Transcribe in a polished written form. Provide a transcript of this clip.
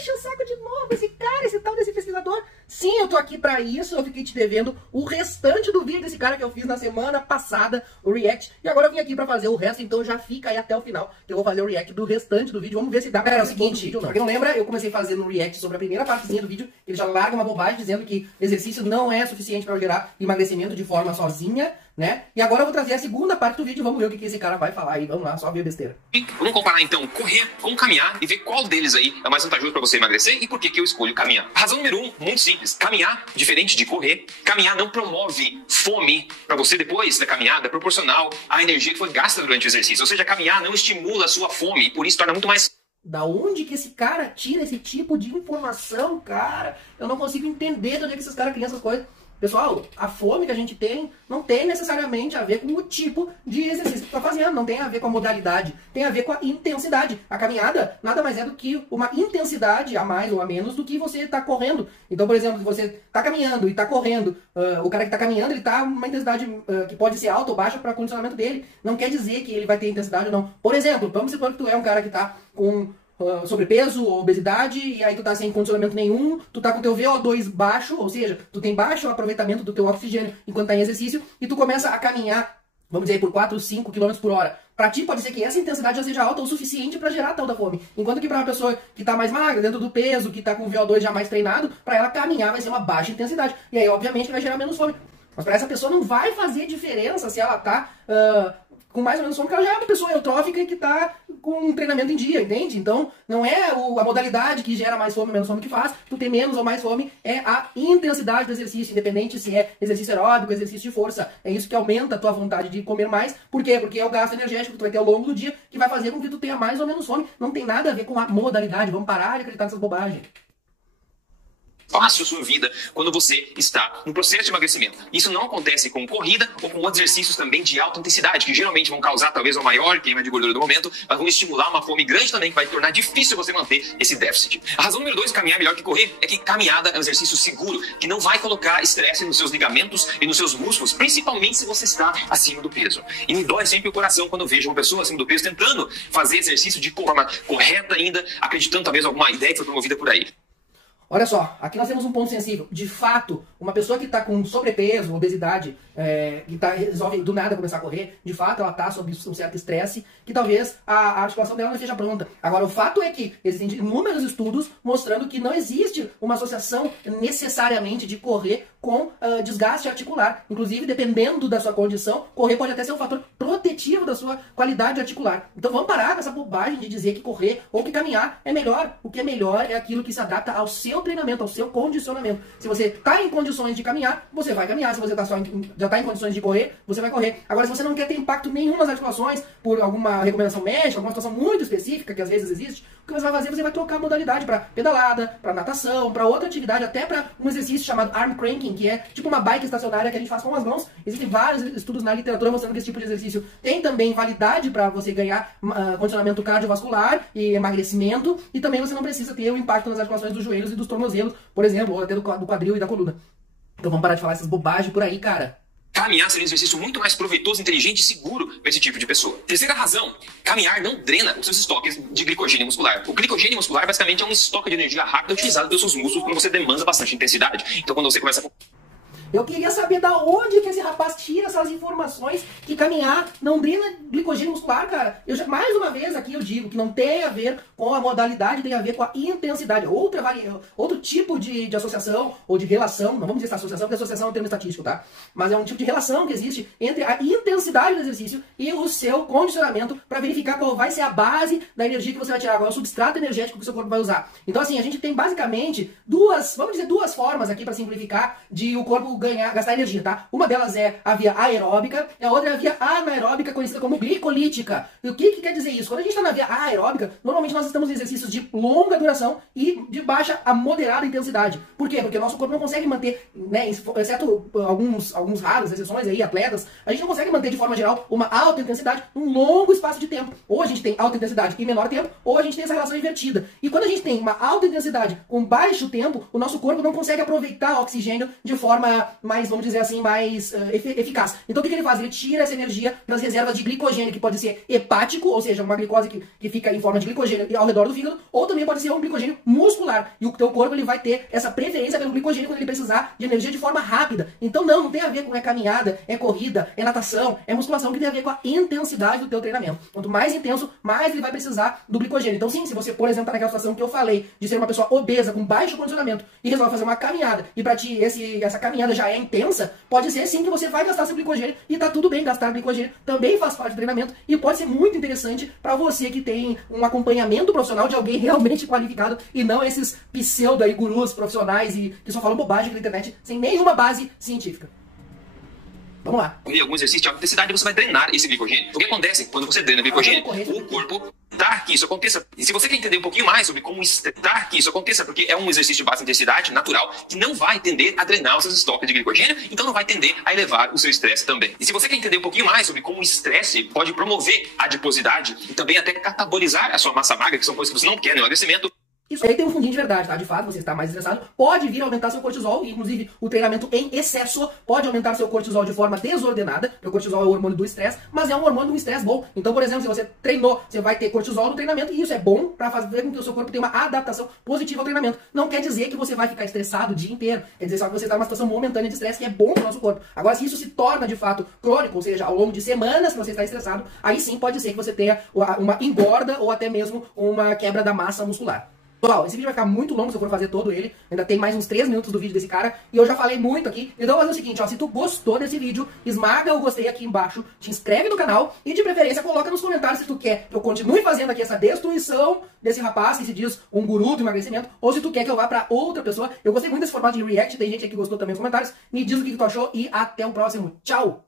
enche o saco de novo esse cara, esse tal desse pesquisador. Sim, eu tô aqui pra isso, eu fiquei te devendo o restante do vídeo desse cara que eu fiz na semana passada, o react. E agora eu vim aqui pra fazer o resto, então já fica aí até o final, que eu vou fazer o react do restante do vídeo. Vamos ver se dá. Galera, é o seguinte, pra quem não lembra, eu comecei fazendo um react sobre a primeira partezinha do vídeo. Ele já larga uma bobagem dizendo que exercício não é suficiente pra gerar emagrecimento de forma sozinha, né? E agora eu vou trazer a segunda parte do vídeo, vamos ver o que esse cara vai falar aí. Vamos lá, só ver besteira. Vamos comparar então correr com caminhar e ver qual deles aí é mais vantajoso para você emagrecer e por que eu escolho caminhar. A razão número 1, muito simples. Caminhar, diferente de correr, caminhar não promove fome para você depois da caminhada, é proporcional à energia que foi gasta durante o exercício. Ou seja, caminhar não estimula a sua fome e por isso torna muito mais... Da onde que esse cara tira esse tipo de informação, cara? Eu não consigo entender de onde é que esses caras criam essas coisas. Pessoal, a fome que a gente tem não tem necessariamente a ver com o tipo de exercício que tu tá fazendo, não tem a ver com a modalidade, tem a ver com a intensidade. A caminhada nada mais é do que uma intensidade a mais ou a menos do que você tá correndo. Então, por exemplo, se você tá caminhando e tá correndo, o cara que tá caminhando, ele tá uma intensidade que pode ser alta ou baixa para o condicionamento dele. Não quer dizer que ele vai ter intensidade ou não. Por exemplo, vamos supor que tu é um cara que tá com... sobrepeso ou obesidade, e aí tu tá sem condicionamento nenhum, tu tá com teu VO2 baixo, ou seja, tu tem baixo aproveitamento do teu oxigênio enquanto tá em exercício, e tu começa a caminhar, vamos dizer, por 4, 5 km por hora. Pra ti pode ser que essa intensidade já seja alta o suficiente pra gerar tal da fome. Enquanto que pra uma pessoa que tá mais magra, dentro do peso, que tá com o VO2 já mais treinado, pra ela caminhar vai ser uma baixa intensidade. E aí, obviamente, vai gerar menos fome. Mas pra essa pessoa não vai fazer diferença se ela tá... com mais ou menos fome, porque ela já é uma pessoa eutrófica e que tá com um treinamento em dia, entende? Então, não é a modalidade que gera mais fome ou menos fome que faz, tu ter menos ou mais fome, é a intensidade do exercício, independente se é exercício aeróbico, exercício de força. É isso que aumenta a tua vontade de comer mais. Por quê? Porque é o gasto energético que tu vai ter ao longo do dia que vai fazer com que tu tenha mais ou menos fome. Não tem nada a ver com a modalidade. Vamos parar de acreditar nessas bobagens. Fácil a sua vida quando você está no processo de emagrecimento. Isso não acontece com corrida ou com outros exercícios também de alta intensidade, que geralmente vão causar talvez uma maior queima de gordura do momento, mas vão estimular uma fome grande também, que vai tornar difícil você manter esse déficit. A razão número 2, caminhar melhor que correr, é que caminhada é um exercício seguro, que não vai colocar estresse nos seus ligamentos e nos seus músculos, principalmente se você está acima do peso. E me dói sempre o coração quando eu vejo uma pessoa acima do peso tentando fazer exercício de forma correta ainda, acreditando talvez em alguma ideia que foi promovida por aí. Olha só, aqui nós temos um ponto sensível. De fato, uma pessoa que está com sobrepeso, obesidade, que resolve do nada começar a correr, de fato ela está sob um certo estresse, que talvez a articulação dela não esteja pronta. Agora, o fato é que existem inúmeros estudos mostrando que não existe uma associação necessariamente de correr com desgaste articular. Inclusive, dependendo da sua condição, correr pode até ser um fator protetivo da sua qualidade articular. Então vamos parar com essa bobagem de dizer que correr ou que caminhar é melhor. O que é melhor é aquilo que se adapta ao seu treinamento, ao seu condicionamento. Se você está em condições de caminhar, você vai caminhar. Se você já está em condições de correr, você vai correr. Agora, se você não quer ter impacto nenhum nas articulações, por alguma recomendação médica, alguma situação muito específica, que às vezes existe, o que você vai fazer? Você vai trocar a modalidade para pedalada, para natação, para outra atividade, até para um exercício chamado arm cranking, que é tipo uma bike estacionária que a gente faz com as mãos. Existem vários estudos na literatura mostrando que esse tipo de exercício tem também validade para você ganhar condicionamento cardiovascular e emagrecimento, e também você não precisa ter um impacto nas articulações dos joelhos e dos tornozelos, por exemplo, ou até do quadril e da coluna. Então vamos parar de falar essas bobagens por aí, cara. Caminhar seria um exercício muito mais proveitoso, inteligente e seguro para esse tipo de pessoa. Terceira razão, caminhar não drena os seus estoques de glicogênio muscular. O glicogênio muscular basicamente é um estoque de energia rápida utilizado pelos seus músculos quando você demanda bastante intensidade. Então quando você começa a... Eu queria saber da onde que esse rapaz tira essas informações que caminhar não drena glicogênio muscular, cara. Mais uma vez aqui eu digo que não tem a ver com a modalidade, tem a ver com a intensidade. Outro tipo de associação ou de relação, não vamos dizer essa associação, porque associação é um termo estatístico, tá? Mas é um tipo de relação que existe entre a intensidade do exercício e o seu condicionamento para verificar qual vai ser a base da energia que você vai tirar, qual é o substrato energético que o seu corpo vai usar. Então assim, a gente tem basicamente duas formas aqui para simplificar de o corpo gastar energia, tá? Uma delas é a via aeróbica e a outra é a via anaeróbica, conhecida como glicolítica. E o que quer dizer isso? Quando a gente está na via aeróbica, normalmente nós estamos em exercícios de longa duração e de baixa a moderada intensidade. Por quê? Porque o nosso corpo não consegue manter, né, exceto alguns raros exceções aí, atletas, a gente não consegue manter de forma geral uma alta intensidade num longo espaço de tempo. Ou a gente tem alta intensidade em menor tempo, ou a gente tem essa relação invertida. E quando a gente tem uma alta intensidade com baixo tempo, o nosso corpo não consegue aproveitar o oxigênio de forma mais, vamos dizer assim, mais eficaz. Então o que ele faz? Ele tira essa energia das reservas de glicogênio, que pode ser hepático, ou seja, uma glicose que fica em forma de glicogênio ao redor do fígado, ou também pode ser um glicogênio muscular. E o teu corpo ele vai ter essa preferência pelo glicogênio quando ele precisar de energia de forma rápida. Então não tem a ver com caminhada, corrida, natação, musculação, que tem a ver com a intensidade do teu treinamento. Quanto mais intenso, mais ele vai precisar do glicogênio. Então sim, se você, por exemplo, tá naquela situação que eu falei, de ser uma pessoa obesa, com baixo condicionamento, e resolve fazer uma caminhada, e pra ti essa caminhada já é intensa, pode ser sim que você vai gastar seu glicogênio, e tá tudo bem gastar glicogênio, também faz parte do treinamento, e pode ser muito interessante pra você que tem um acompanhamento profissional de alguém realmente qualificado, e não esses pseudo aí gurus profissionais e que só falam bobagem na internet, sem nenhuma base científica. Vamos lá. Com algum exercício de alta intensidade, você vai drenar esse glicogênio. O que acontece quando você drena glicogênio? O corpo tá que isso aconteça. E se você quer entender um pouquinho mais sobre como tá que isso aconteça, porque é um exercício de baixa intensidade natural que não vai tender a drenar os seus estoques de glicogênio, então não vai tender a elevar o seu estresse também. E se você quer entender um pouquinho mais sobre como o estresse pode promover a adiposidade e também até catabolizar a sua massa magra, que são coisas que você não quer no emagrecimento, isso aí tem um fundinho de verdade, tá? De fato, você está mais estressado, pode vir a aumentar seu cortisol, e inclusive o treinamento em excesso pode aumentar seu cortisol de forma desordenada, porque o cortisol é o hormônio do estresse, mas é um hormônio do estresse bom. Então, por exemplo, se você treinou, você vai ter cortisol no treinamento, e isso é bom para fazer com que o seu corpo tenha uma adaptação positiva ao treinamento. Não quer dizer que você vai ficar estressado o dia inteiro, quer dizer só que você está numa situação momentânea de estresse que é bom para o nosso corpo. Agora, se isso se torna de fato crônico, ou seja, ao longo de semanas que você está estressado, aí sim pode ser que você tenha uma engorda ou até mesmo uma quebra da massa muscular. Pessoal, esse vídeo vai ficar muito longo se eu for fazer todo ele. Ainda tem mais uns 3 minutos do vídeo desse cara. E eu já falei muito aqui. Então vou fazer o seguinte, ó. Se tu gostou desse vídeo, esmaga o gostei aqui embaixo. Te inscreve no canal. E de preferência, coloca nos comentários se tu quer que eu continue fazendo aqui essa destruição desse rapaz que se diz um guru do emagrecimento. Ou se tu quer que eu vá pra outra pessoa. Eu gostei muito desse formato de react. Tem gente aqui que gostou também nos comentários. Me diz o que tu achou. E até o próximo. Tchau!